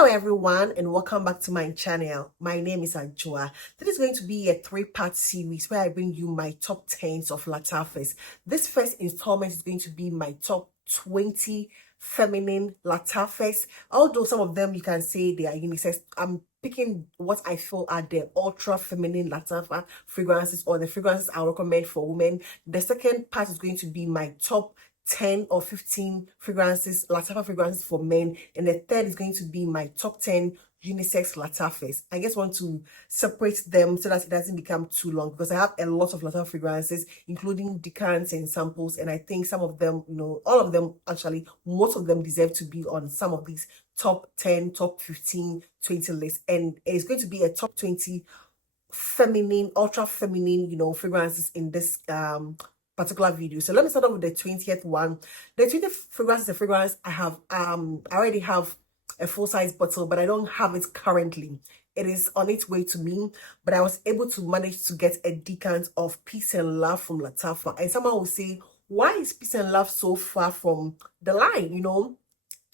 Hello everyone and welcome back to my channel. My name is Ajua. This is going to be a three-part series where I bring you my top 10s of Lattafas. This first installment is going to be my top 20 feminine Lattafas. Although some of them you can say they are unisex, I'm picking what I feel are the ultra feminine Lattafa fragrances or the fragrances I recommend for women. The second part is going to be my top 10 or 15 fragrances, Lattafa fragrances for men, and the third is going to be my top 10 unisex Lattafas. I just want to separate them so that it doesn't become too long because I have a lot of Lattafa fragrances, including decants and samples, and I think some of them, all of them actually, most of them deserve to be on some of these top 10, top 15, 20 lists, and it's going to be a top 20 feminine, ultra feminine, fragrances in this particular video. So let me start off with the 20th one. The 20th fragrance is a fragrance I already have a full-size bottle, but I don't have it currently. It is on its way to me, but I was able to manage to get a decant of Peace and Love from Lattafa. And someone will say, why is Peace and Love so far from the line,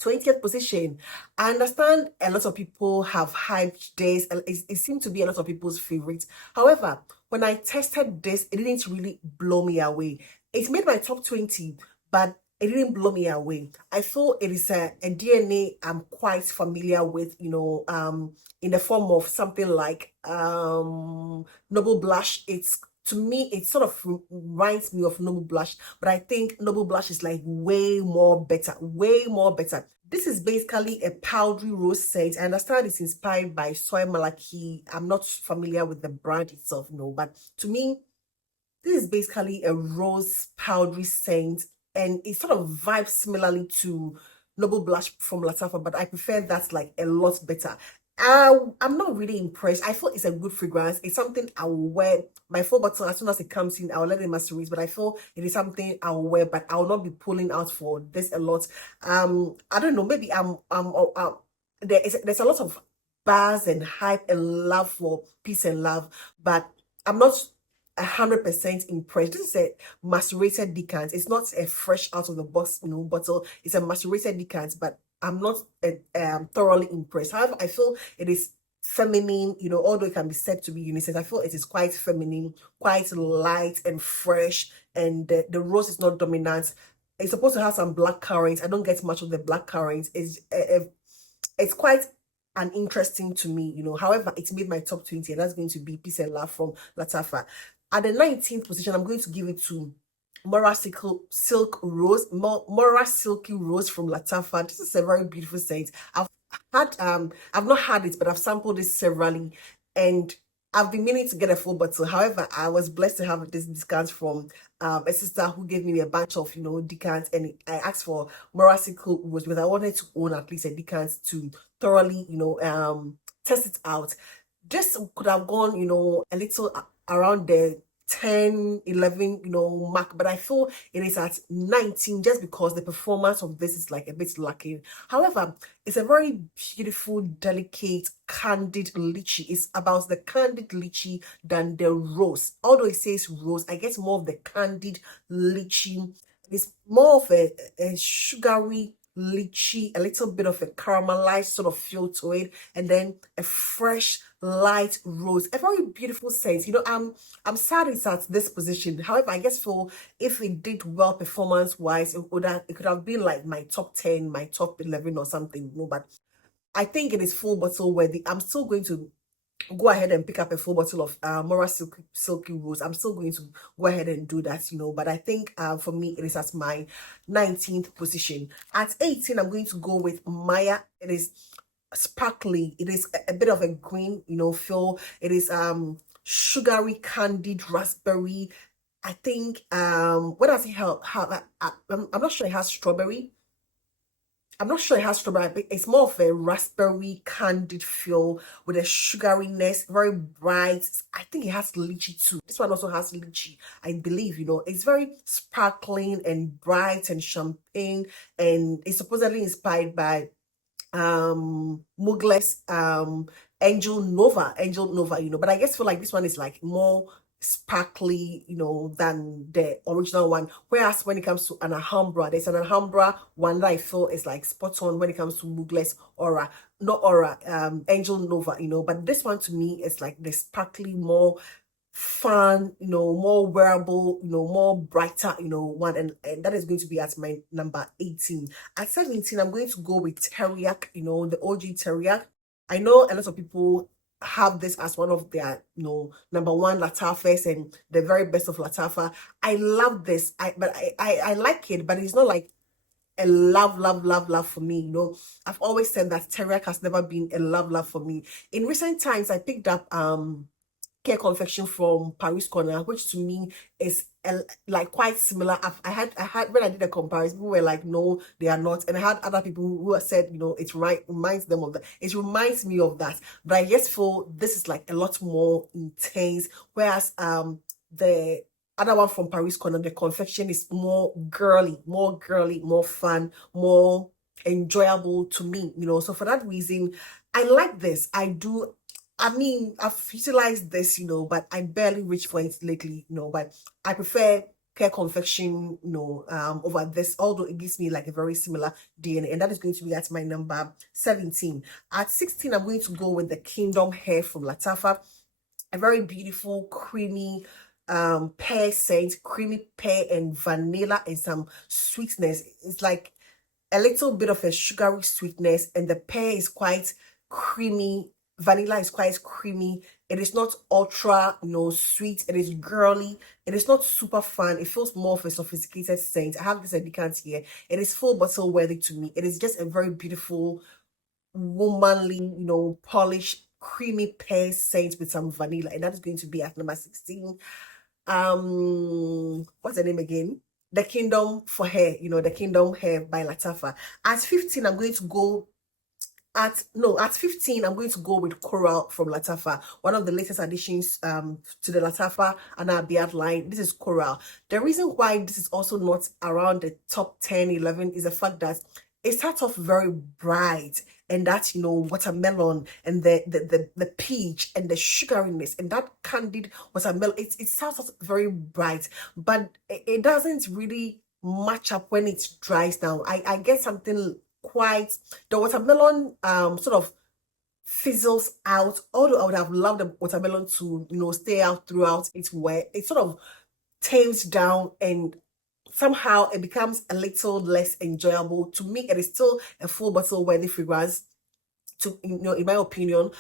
20th position? I understand a lot of people have hyped this, and it seemed to be a lot of people's favorite. However, when I tested this, it didn't really blow me away. It made my top 20, but it didn't blow me away. I feel it is a DNA I'm quite familiar with, in the form of something like Noble Blush. To me, it sort of reminds me of Noble Blush, but I think Noble Blush is like way more better. This is basically a powdery rose scent. I understand it's inspired by Soy Malaki. I'm not familiar with the brand itself, no, but to me, this is basically a rose powdery scent, and it sort of vibes similarly to Noble Blush from Lattafa, but I prefer that like a lot better. I'm not really impressed. I feel it's a good fragrance. It's something I will wear. My full bottle, as soon as it comes in, I'll let it macerate, but I feel it is something I will wear, but I will not be pulling out for this a lot. I don't know, maybe there's a lot of buzz and hype and love for Peace and Love, but I'm not 100% impressed. This is a macerated decant. It's not a fresh out of the box, bottle. It's a macerated decant, but I'm not thoroughly impressed. However, I feel it is feminine, although it can be said to be unisex. I feel it is quite feminine, quite light and fresh, and the rose is not dominant. It's supposed to have some black currants. I don't get much of the black currants. It's quite interesting to me, However, it made my top 20, and that's going to be Peace and Love from Lattafa. At the 19th position, I'm going to give it to Mohra Silky Rose from Lattafa. This is a very beautiful scent. I've not had it, but I've sampled this severally, and I've been meaning to get a full bottle. However, I was blessed to have this discount from a sister who gave me a bunch of decants, and I asked for Mohra Silky Rose because I wanted to own at least a decant to thoroughly test it out. This could have gone a little around the 10, 11, mark, but I feel it is at 19 just because the performance of this is like a bit lacking. However, it's a very beautiful, delicate, candid lychee. It's about the candid lychee than the rose. Although it says rose, I get more of the candid lychee. It's more of a sugary lychee, a little bit of a caramelized sort of feel to it, and then a fresh light rose, a very beautiful scent. I'm sad it's at this position. However, I guess if it did well performance wise, it could have been like my top 10, my top 11 or something, but I think it is full bottle worthy. I'm still going to go ahead and pick up a full bottle of Mohra Silky Rose. I'm still going to go ahead and do that, but I think for me, it is at my 19th position. At 18, I'm going to go with Mayar. It is sparkly. It is a bit of a green, feel. It is sugary, candied raspberry. I think, what does it have? I'm not sure it has strawberry. I'm not sure it has strawberry, but it's more of a raspberry candied feel with a sugariness, very bright. I think it has lychee too. This one also has lychee, I believe, It's very sparkling and bright and champagne, and it's supposedly inspired by Mugler's Angel Nova, but I guess feel like this one is like more sparkly, than the original one. Whereas when it comes to an Alhambra, there's an Alhambra one that I feel is like spot on when it comes to Mugler's aura. not aura, Angel Nova, but this one to me is like the sparkly, more fun, more wearable, more brighter, one, and that is going to be at my number 18. At 17, I'm going to go with Teriaq, the OG Teriaq. I know a lot of people have this as one of their, number one Lattafas and the very best of Lattafa. I love this. I like it, but it's not like a love for me. I've always said that Teriaq has never been a love for me. In recent times, I picked up care confection from Paris Corner, which to me is like quite similar. I had when I did a comparison, people were like, no, they are not, and I had other people who said, it reminds them of that. It reminds me of that, but I just feel this is like a lot more intense, whereas the other one from Paris Corner, the confection is more girly, more fun, more enjoyable to me. So for that reason, I like this. I do. I mean, I've utilized this, but I barely reach for it lately, but I prefer care confection, over this, although it gives me like a very similar DNA, and that is going to be at my number 17. At 16, I'm going to go with the Kingdom Hair from Lattafa, a very beautiful, creamy, pear scent, creamy pear and vanilla and some sweetness. It's like a little bit of a sugary sweetness, and the pear is quite creamy. Vanilla is quite creamy. It is not ultra, sweet. It is girly. It is not super fun. It feels more of a sophisticated scent. I have this decant here. It is full bottle worthy to me. It is just a very beautiful, womanly, polished, creamy pear scent with some vanilla, and that is going to be at number 16. What's the name again? The Kingdom for Hair. The Kingdom Hair by Lattafa. At 15, I'm going to go. At 15, I'm going to go with Coral from Lattafa, one of the latest additions to the Lattafa and Abiyedh line. This is Coral. The reason why this is also not around the top 10, 11 is the fact that it starts off very bright, and that, watermelon and the peach and the sugariness and that candied watermelon, it starts off very bright, but it doesn't really match up when it dries down. I get something quite, the watermelon sort of fizzles out, although I would have loved the watermelon to stay out throughout its wear. It sort of tames down, and somehow it becomes a little less enjoyable. To me, it is still a full bottle worthy fragrance, to in my opinion.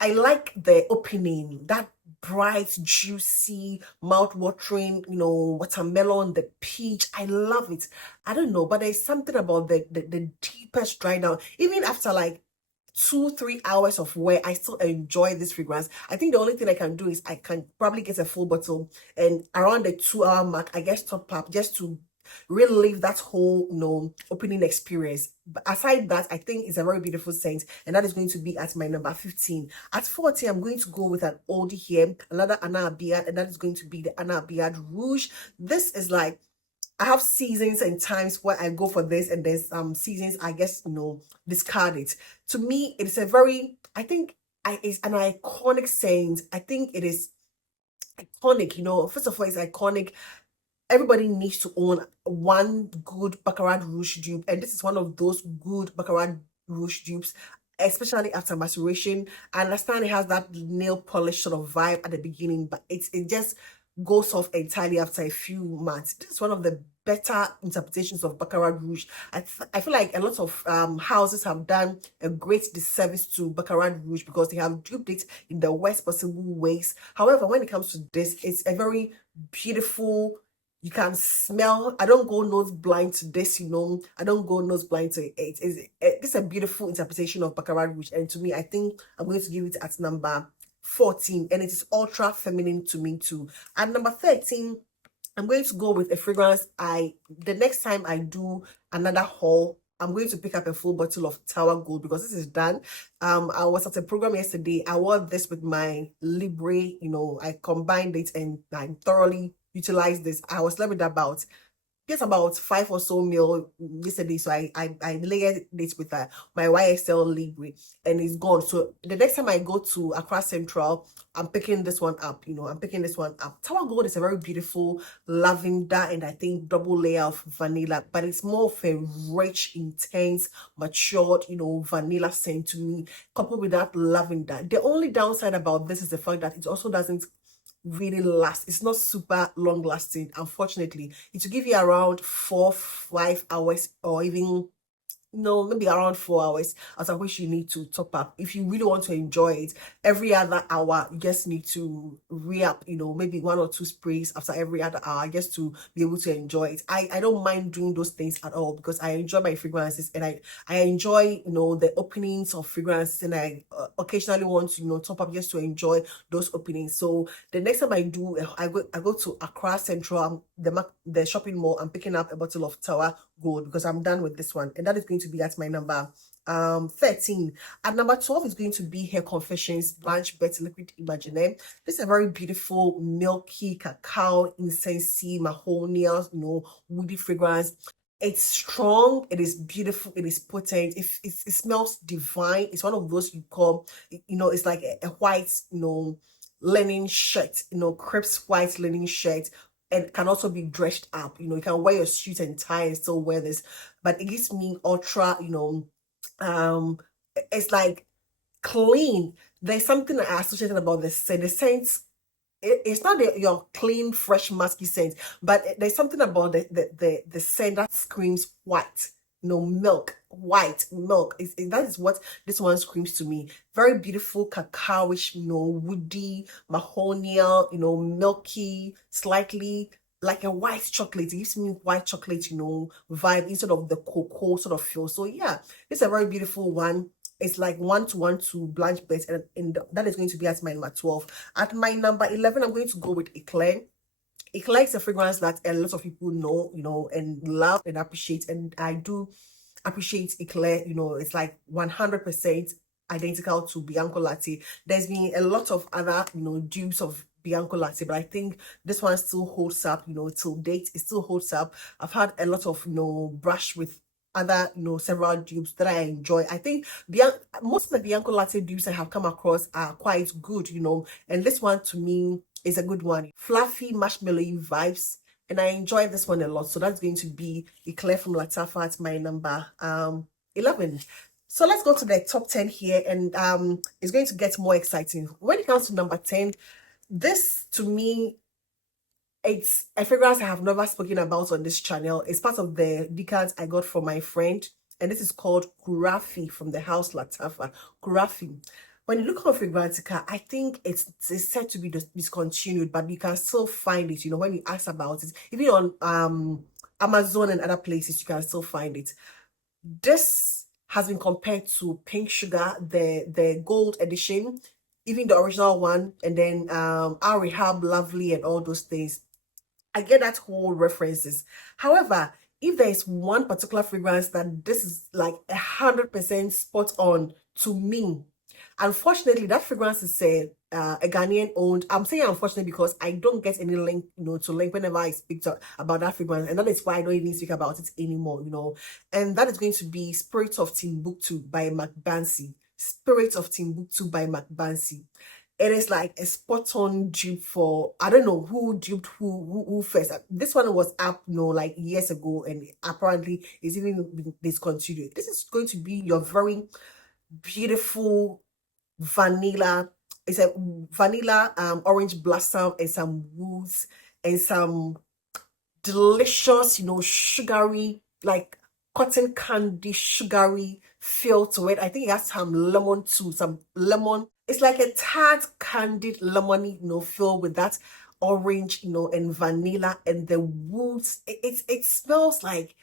I like the opening, that bright, juicy, mouth-watering, watermelon, the peach. I love it. I don't know, but there's something about the deepest dry down. Even after like 2-3 hours of wear, I still enjoy this fragrance. I think the only thing I can do is I can probably get a full bottle, and around the 2-hour mark, I guess top up just to relive that whole opening experience. But aside that, I think it's a very beautiful scent, and that is going to be at my number 15. At 14, I'm going to go with an oldie here, another Anna Abiyedh, and that is going to be the Anna Abiyedh Rouge. This is like, I have seasons and times where I go for this, and there's seasons I guess discard it. To me, it is a very, I think it's an iconic scent. I think it is iconic. First of all, it's iconic. Everybody needs to own one good Baccarat Rouge dupe, and this is one of those good Baccarat Rouge dupes, especially after maceration. I understand it has that nail polish sort of vibe at the beginning, but it just goes off entirely after a few months. This is one of the better interpretations of Baccarat Rouge. I feel like a lot of houses have done a great disservice to Baccarat Rouge because they have duped it in the worst possible ways. However, when it comes to this, it's a very beautiful, you can smell. I don't go nose blind to this, I don't go nose blind to it. It's a beautiful interpretation of Baccarat Rouge, and to me, I think I'm going to give it at number 14, and it is ultra feminine to me too. At number 13, I'm going to go with a fragrance. The next time I do another haul, I'm going to pick up a full bottle of Tharwah Gold because this is done. I was at a program yesterday. I wore this with my Libre, I combined it and I thoroughly utilized this. I was left with about Guess about 5 or so mil yesterday. So I layered it with my YSL Libre, and it's gone. So the next time I go to Accra Central, I'm picking this one up. I'm picking this one up. Tharwah Gold is a very beautiful lavender and I think double layer of vanilla, but it's more of a rich, intense, matured, vanilla scent to me, coupled with that lavender. The only downside about this is the fact that it also doesn't really last. It's not super long lasting, unfortunately. It will give you around 4-5 hours, or even maybe around 4 hours, as I wish you need to top up. If you really want to enjoy it, every other hour you just need to re-up, maybe 1 or 2 sprays after every other hour, just to be able to enjoy it. I don't mind doing those things at all, because I enjoy my fragrances, and I enjoy the openings of fragrances, and I occasionally want to top up just to enjoy those openings. So the next time I do, I go to Accra Central, the shopping mall. I'm picking up a bottle of Tharwah Gold, because I'm done with this one, and that is going to be at my number 13. At number 12 is going to be Hair Confessions Blanche Bet Liquid Imaginaire. This is a very beautiful milky cacao, incensey, mahogany, woody fragrance. It's strong, it is beautiful, it is potent, it smells divine. It's one of those you call, it's like a white, linen shirt, crisp white linen shirt, and can also be dressed up. You can wear your suit and tie and still wear this, but it gives me ultra, it's like clean. There's something I associated about the scent. The scent, it's not your clean, fresh, musky scent, but there's something about the scent that screams white. White milk. That is what this one screams to me. Very beautiful, cacao-ish, woody, mahogany, milky, slightly like a white chocolate. It gives me white chocolate, vibe instead of the cocoa sort of feel. So yeah, it's a very beautiful one. It's like 1-to-1 to Blanche Bet, and that is going to be at my number 12. At my number 11, I'm going to go with Eclaire. Eclaire is a fragrance that a lot of people know, and love and appreciate, and I do appreciate Eclaire. It's like 100% identical to Bianco Latte. There's been a lot of other, dupes of Bianco Latte, but I think this one still holds up, till date. It still holds up. I've had a lot of, brush with other, several dupes that I enjoy. I think most of the Bianco Latte dupes I have come across are quite good, and this one to me is a good one. Fluffy, marshmallowy vibes, and I enjoy this one a lot. So that's going to be Eclaire from Lattafa at my number 11. So let's go to the top 10 here, and it's going to get more exciting. When it comes to number 10, this to me, it's a fragrance I have never spoken about on this channel. It's part of the decant I got from my friend, and this is called Khurafi from the house Lattafa. Khurafi. When you look on Fragrantica, I think it's said to be discontinued, but you can still find it, when you ask about it. Even on Amazon and other places, you can still find it. This has been compared to Pink Sugar, the gold edition, even the original one, and then Our Rehab Lovely and all those things. I get that whole references. However, if there is one particular fragrance that this is like 100% spot on to me, unfortunately, that fragrance is a Ghanaian owned. I'm saying unfortunately because I don't get any link, to link whenever I speak about that fragrance, and that is why I don't even speak about it anymore, And that is going to be Spirit of Timbuktu by McBansey. Spirit of Timbuktu by McBansey. It is like a spot-on dupe for, I don't know who duped who first. This one was up, like years ago, and apparently is even been discontinued. This is going to be your very beautiful vanilla. It's a vanilla orange blossom and some woods and some delicious, sugary, like cotton candy, sugary feel to it. I think it has some lemon too, some lemon. It's like a tart candied lemony, feel with that orange, and vanilla and the woods. It smells like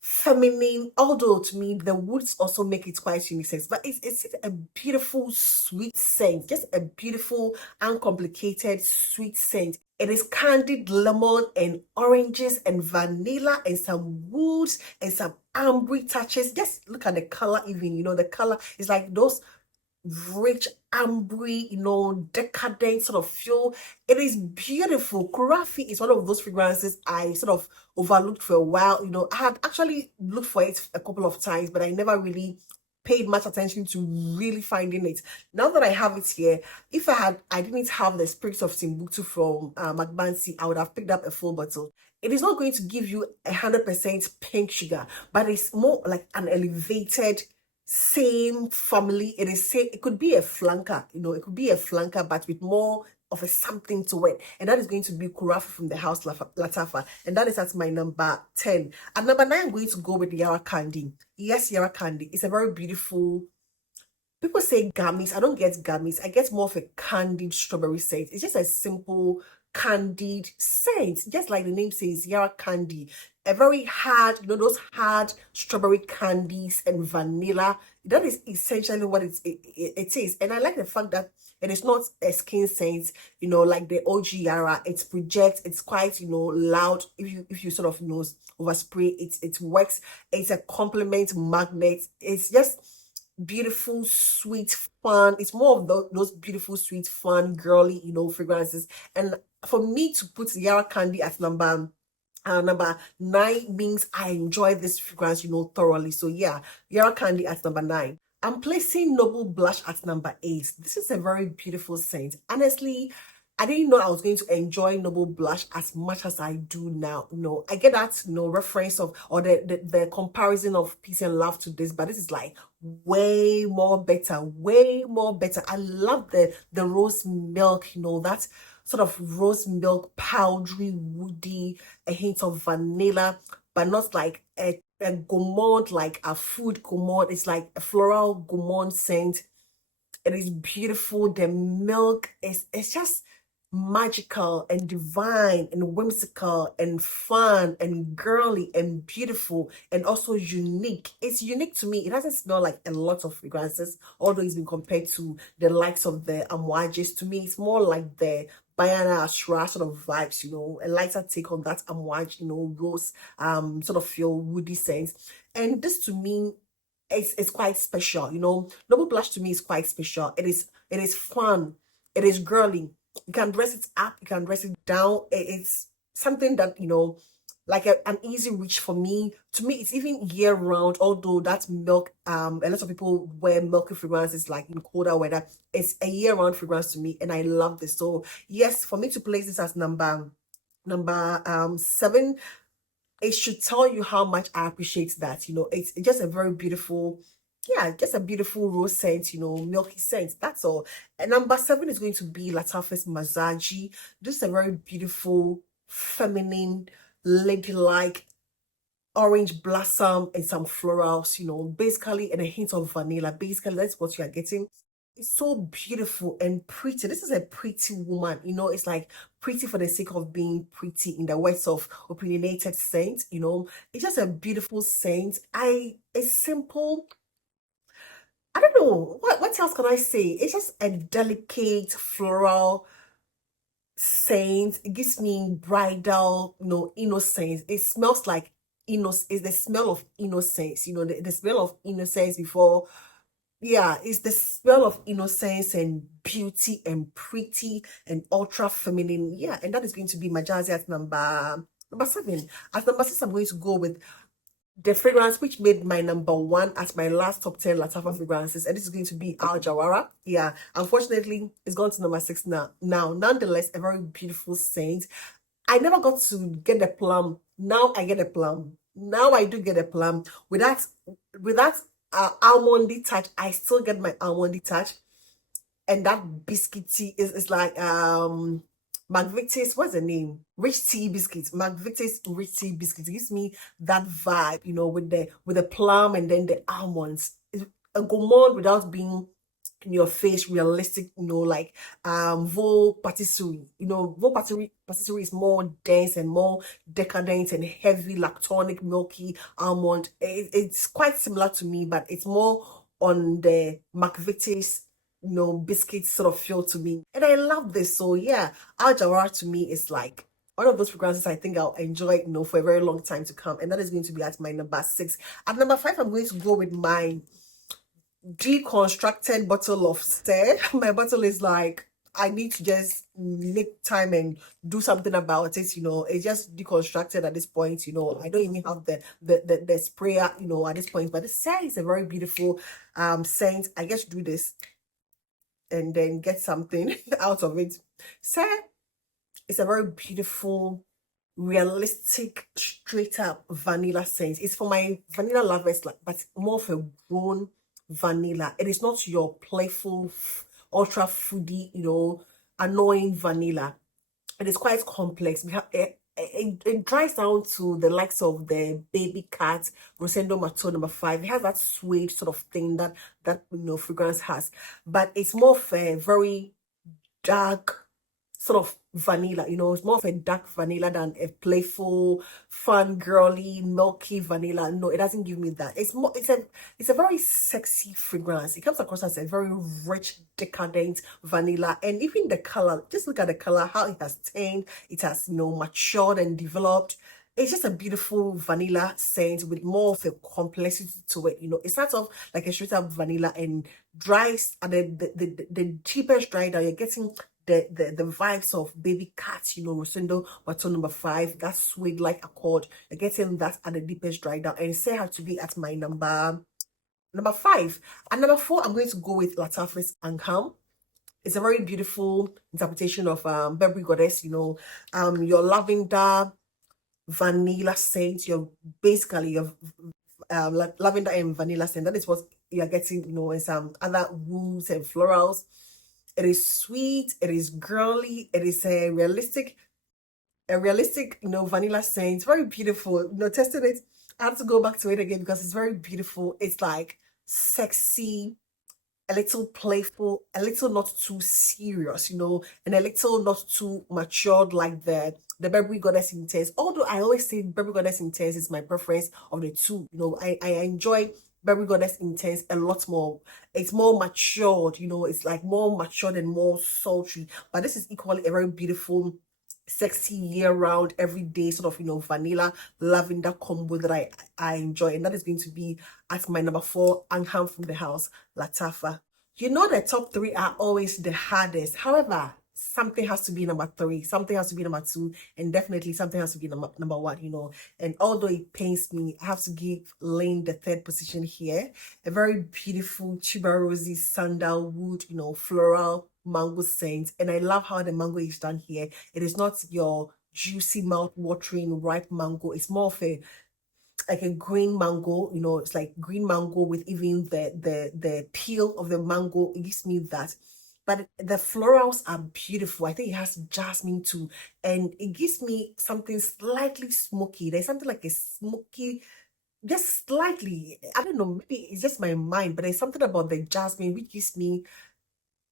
feminine, although to me the woods also make it quite unisex, but it's a beautiful sweet scent, just a beautiful uncomplicated sweet scent. It is candied lemon and oranges and vanilla and some woods and some ambery touches. Just look at the color, even the color is like those rich, ambery, you know, decadent sort of feel. It is beautiful. Khurafi is one of those fragrances I sort of overlooked for a while. You know, I had actually looked for it a couple of times, but I never really paid much attention to really finding it. Now that I have it here, if I didn't have the Spirits of Timbuktu from Magbansi, I would have picked up a full bottle. It is not going to give you 100% pink sugar, but it's more like an elevated same family. It is same. It could be a flanker, you know. It could be a flanker, but with more of a something to it, and that is going to be Khurafi from the house Lattafa, and that is at my number 10. At number 9, I'm going to go with Yara Candy. Yes, Yara Candy. It's a very beautiful. People say gummies. I don't get gummies. I get more of a candied strawberry scent. It's just a simple candied scent, just like the name says, Yara Candy. A very hard, you know, those hard strawberry candies and vanilla. That is essentially what it is. And I like the fact that it is not a skin scent, you know, like the OG Yara. It projects. It's quite, you know, loud. If you sort of, you know, overspray it works. It's a compliment magnet. It's just beautiful, sweet, fun. It's more of those beautiful, sweet, fun, girly, you know, fragrances. And for me to put Yara Candy at number 9 means I enjoy this fragrance, you know, thoroughly. So yeah, Yara Candy at number 9. I'm placing Noble Blush at number 8. This is a very beautiful scent. Honestly, I didn't know I was going to enjoy Noble Blush as much as I do now. No, I get that, you know, reference of, or the comparison of Peace and Love to this, but this is like way more better, way more better. I love the rose milk, you know, that sort of rose milk, powdery, woody, a hint of vanilla, but not like a gourmand, like a food gourmand. It's like a floral gourmand scent. It is beautiful. The milk is, it's just magical and divine and whimsical and fun and girly and beautiful and also unique. It's unique to me. It doesn't smell like a lot of fragrances, although it's been compared to the likes of the Amouages. To me, it's more like the Bayana Ashra sort of vibes, you know, a lighter take on that Amouage, you know, rose, sort of feel woody scents. And this to me, it's quite special, you know. Noble Blush to me is quite special. It is fun. It is girly. You can dress it up. You can dress it down. It's something that, you know, like an easy reach for me. To me, it's even year round. Although that's milk. A lot of people wear milky fragrances like in colder weather. It's a year round fragrance to me, and I love this. So yes, for me to place this as number 7, it should tell you how much I appreciate that. You know, it's just a very beautiful, yeah, just a beautiful rose scent, you know, milky scent. That's all. And number 7 is going to be Lattafa's Mazaaji. This is a very beautiful, feminine, ladylike orange blossom and some florals, you know, basically, and a hint of vanilla. Basically, that's what you are getting. It's so beautiful and pretty. This is a pretty woman, you know. It's like pretty for the sake of being pretty, in the words of opinionated saint, you know. It's just a beautiful scent. It's simple. I don't know what else can I say. It's just a delicate floral scent. It gives me bridal, you know, innocence. It smells like innocence. It's the smell of innocence, you know, the smell of innocence before. Yeah, it's the smell of innocence and beauty and pretty and ultra feminine. Yeah, and that is going to be Mazaaji at number 7. At number 6, I'm going to go with the fragrance which made my number 1 as my last top 10 Lattafa fragrances, and this is going to be Al Jawhara. Yeah, unfortunately, it's gone to number 6 now. Nonetheless, a very beautiful scent. I never got to get the plum. Now I get a plum. Now I do get a plum. With that almondy touch, I still get my almondy touch, and that biscuity is like McVitie's, what's the name? Rich tea biscuits. McVitie's rich tea biscuits. It gives me that vibe, you know, with the plum and then the almonds. It's a gourmand without being in your face, realistic, you know, like veau patisserie. You know, veau patisserie is more dense and more decadent and heavy, lactonic, milky almond. It's quite similar to me, but it's more on the McVitie's, you know, biscuits sort of feel to me. And I love this. So yeah, Al Jawhara to me is like one of those fragrances I think I'll enjoy, you know, for a very long time to come. And that is going to be at my number 6. At number 5, I'm going to go with deconstructed bottle of Sehr. My bottle is like, I need to just make time and do something about it, you know. It's just deconstructed at this point, you know. I don't even have the sprayer, you know, at this point. But the Sehr is a very beautiful scent. I just do this and then get something out of it. Sehr is a very beautiful, realistic, straight up vanilla scent. It's for my vanilla lovers, like, but more of a grown vanilla. It is not your playful, ultra foodie, you know, annoying vanilla. It is quite complex. We have it dries down to the likes of the baby cat Rosendo Mato #5. It has that suede sort of thing that you know fragrance has, but it's more of a very dark sort of vanilla, you know. It's more of a dark vanilla than a playful, fun, girly, milky vanilla. No, it doesn't give me that. It's more, it's a very sexy fragrance. It comes across as a very rich, decadent vanilla. And even the color, just look at the color, how it has tamed, it has, you know, matured and developed. It's just a beautiful vanilla scent with more of a complexity to it. You know, it starts off like a straight up vanilla and dries at the cheapest dry down. You're getting the vibes of baby cats, you know, Rosendo Mato #5, that suede like accord. You're getting that at the deepest dry down. And Sehr had to be at my number 5. And number 4, I'm going to go with Lattafa's Angham. It's a very beautiful interpretation of Burberry Goddess, you know, your lavender vanilla scent. You're basically your lavender and vanilla scent. That is what you're getting, you know, and some other woods and florals. It is sweet, it is girly, it is a realistic, you know, vanilla scent. Very beautiful. You know, tested it. I have to go back to it again because it's very beautiful. It's like sexy, a little playful, a little not too serious, you know, and a little not too matured like the Burberry Goddess Intense. Although I always say Burberry Goddess Intense is my preference of the two. You know, I enjoy Burberry Goddess Intense a lot more. It's more matured, you know, it's like more matured and more sultry. But this is equally a very beautiful, sexy, year-round, everyday sort of, you know, vanilla lavender combo that I enjoy. And that is going to be at my number 4, Angham from the house, Lattafa. You know, the top 3 are always the hardest. However, something has to be number 3, something has to be number 2, and definitely something has to be number 1, you know. And although it pains me, I have to give Leen the 3rd position here. A very beautiful tuberosy sandalwood, you know, floral mango scent. And I love how the mango is done here. It is not your juicy, mouth-watering ripe mango. It's more of a like a green mango, you know. It's like green mango with even the peel of the mango. It gives me that. But the florals are beautiful. I think it has jasmine too. And it gives me something slightly smoky. There's something like a smoky, just slightly. I don't know, maybe it's just my mind, but there's something about the jasmine which gives me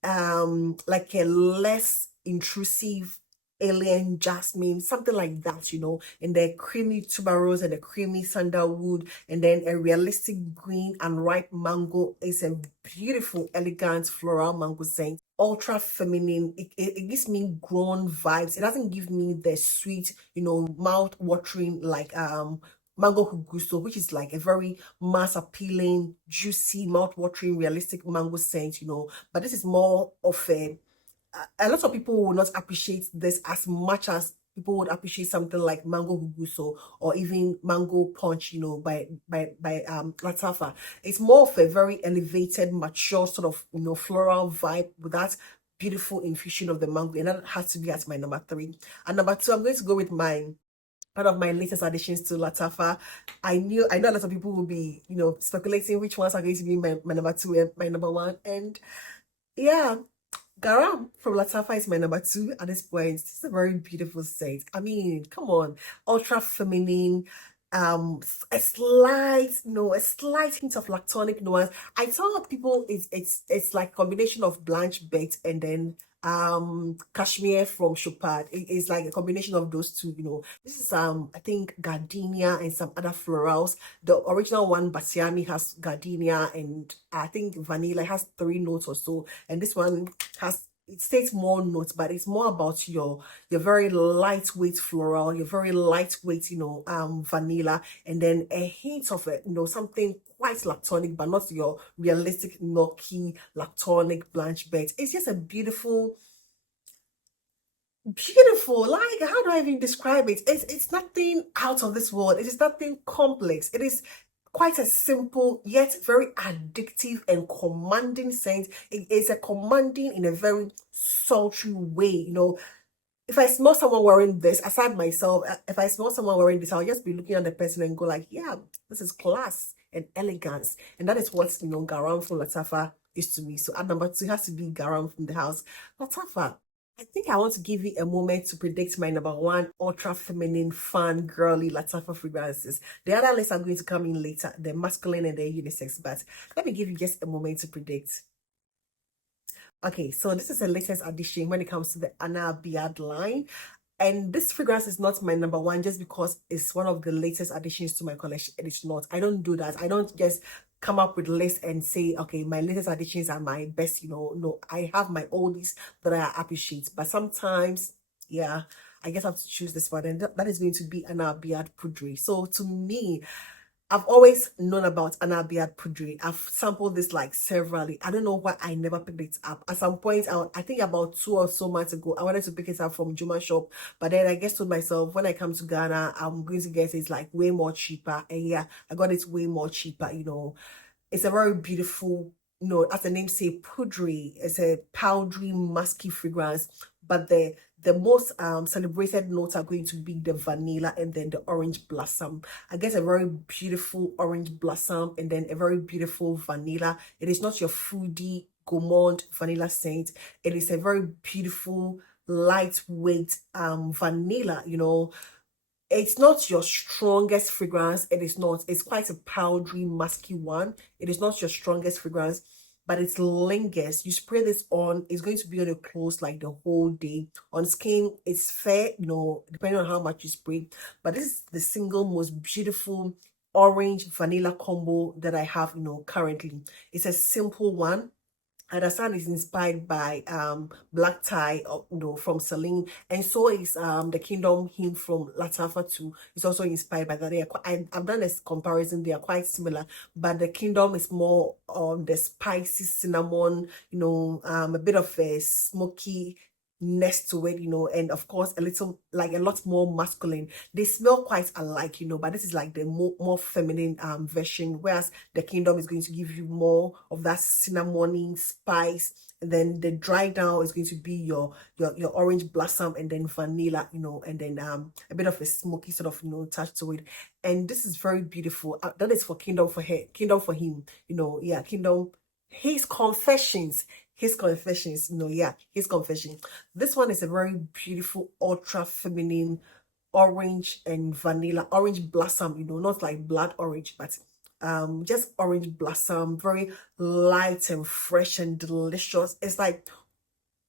like a less intrusive alien jasmine, something like that, you know. And the creamy tuberose and the creamy sandalwood, and then a realistic green and ripe mango. Is a beautiful, elegant floral mango scent. Ultra feminine. It gives me grown vibes. It doesn't give me the sweet, you know, mouth watering like mango huguso, which is like a very mass appealing, juicy, mouth watering, realistic mango scent, you know. But this is more of a lot of people will not appreciate this as much as people would appreciate something like mango huguso or even mango punch, you know, by Lattafa. It's more of a very elevated, mature sort of, you know, floral vibe with that beautiful infusion of the mango, and that has to be at my number 3. And number 2, I'm going to go with one of my latest additions to Lattafa. I know a lot of people will be, you know, speculating which ones are going to be my number 2 and my number 1, and yeah, Gharam from Lattafa is my number 2 at this point. It's a very beautiful scent. I mean, come on, ultra feminine, a slight, you know, a slight hint of lactonic nuance. I tell people it's like a combination of Blanche Bate and then cashmere from Chopard. It's like a combination of those two, you know. This is I think gardenia and some other florals. The original one, Bassiani, has gardenia and I think vanilla. It has 3 notes or so, and this one has it states more notes, but it's more about your very lightweight floral, your very lightweight, vanilla, and then a hint of it, something quite lactonic, but not your realistic milky lactonic blanche bed. It's just a beautiful, like, how do I even describe it? It's nothing out of this world. It is nothing complex. It is quite a simple yet very addictive and commanding scent. It is a commanding in a very sultry way. If I smell someone wearing this, aside myself, if I smell someone wearing this, I'll just be looking at the person and go like, yeah, this is class and elegance. And that is what, Gharam from Lattafa is to me. So at number 2 has to be Gharam from the house, Lattafa. I think I want to give you a moment to predict my number 1 ultra feminine, fun, girly Lattafa fragrances. The other lists are going to come in later, the masculine and the unisex, but let me give you just a moment to predict. Okay, so this is the latest addition when it comes to the Abiyedh line. And this fragrance is not my number 1 just because it's one of the latest additions to my collection. It is not. I don't do that. I don't just come up with a list and say, okay, my latest additions are my best, No, I have my oldies that I appreciate. But sometimes, yeah, I guess I have to choose this one. And that is going to be an Abiyedh Poudree. So to me, I've always known about Abiyedh Poudree. I've sampled this like severally. I don't know why I never picked it up. At some point, I think about 2 or so months ago, I wanted to pick it up from Juma shop, but then I guess told myself when I come to Ghana, I'm going to get it like way more cheaper. And yeah, I got it way more cheaper. It's a very beautiful, as the name say, Poudree. It's a powdery, musky fragrance, but the most celebrated notes are going to be the vanilla and then the orange blossom. I guess a very beautiful orange blossom and then a very beautiful vanilla. It is not your fruity gourmand vanilla scent. It is a very beautiful lightweight vanilla. It's not your strongest fragrance. It is not. It's quite a powdery, musky one. It is not your strongest fragrance, but it lingers. You spray this on, it's going to be on your clothes like the whole day. On skin, it's fair, depending on how much you spray. But this is the single most beautiful orange vanilla combo that I have, currently. It's a simple one. I understand it's inspired by Black Tie, from Leen, and so is the Kingdom hymn from Lattafa too. It's also inspired by that. I've done a comparison; they are quite similar, but the Kingdom is more on the spicy cinnamon, a bit of a smoky next to it, and of course a lot more masculine. They smell quite alike, but this is like the more feminine version, whereas the Kingdom is going to give you more of that cinnamony spice, and then the dry down is going to be your orange blossom and then vanilla, and then a bit of a smoky sort of touch to it. And this is very beautiful. That is for Kingdom, for her, Kingdom for him, yeah, Kingdom, his confessions. His confession. This one is a very beautiful, ultra feminine orange and vanilla, orange blossom, not like blood orange, but just orange blossom, very light and fresh and delicious. It's like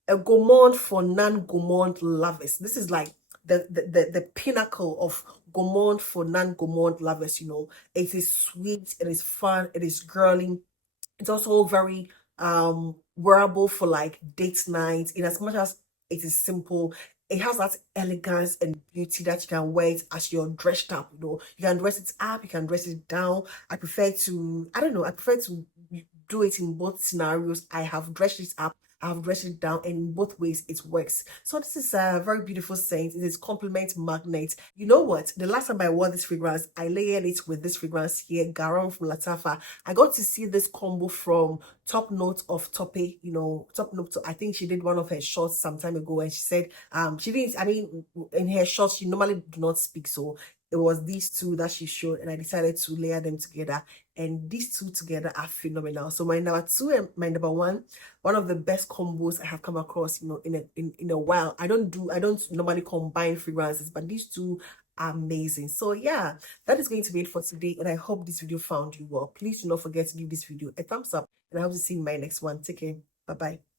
a gourmand for non-gourmand lovers. This is like the pinnacle of gourmand for non-gourmand lovers. It is sweet, it is fun, it is girly. It's also very wearable for like date night, in as much as it is simple. It has that elegance and beauty that you can wear it as you're dressed up. You can dress it up, you can dress it down. I prefer to do it in both scenarios. I have dressed it up, I have dressed it down, and in both ways it works. So this is a very beautiful scent. It is compliment magnet. You know what? The last time I wore this fragrance, I layered it with this fragrance here, Gharam from Lattafa. I got to see this combo from Top Note of Tope. Top Note. I think she did one of her shots some time ago, and she said she didn't. I mean, in her shots she normally do not speak, so it was these two that she showed, and I decided to layer them together, and these two together are phenomenal. So my number 2 and my number 1, one of the best combos I have come across, in a while. I don't normally combine fragrances, but these two are amazing. So yeah, that is going to be it for today, and I hope this video found you well. Please do not forget to give this video a thumbs up, and I hope to see you in my next one. Take care. Bye bye.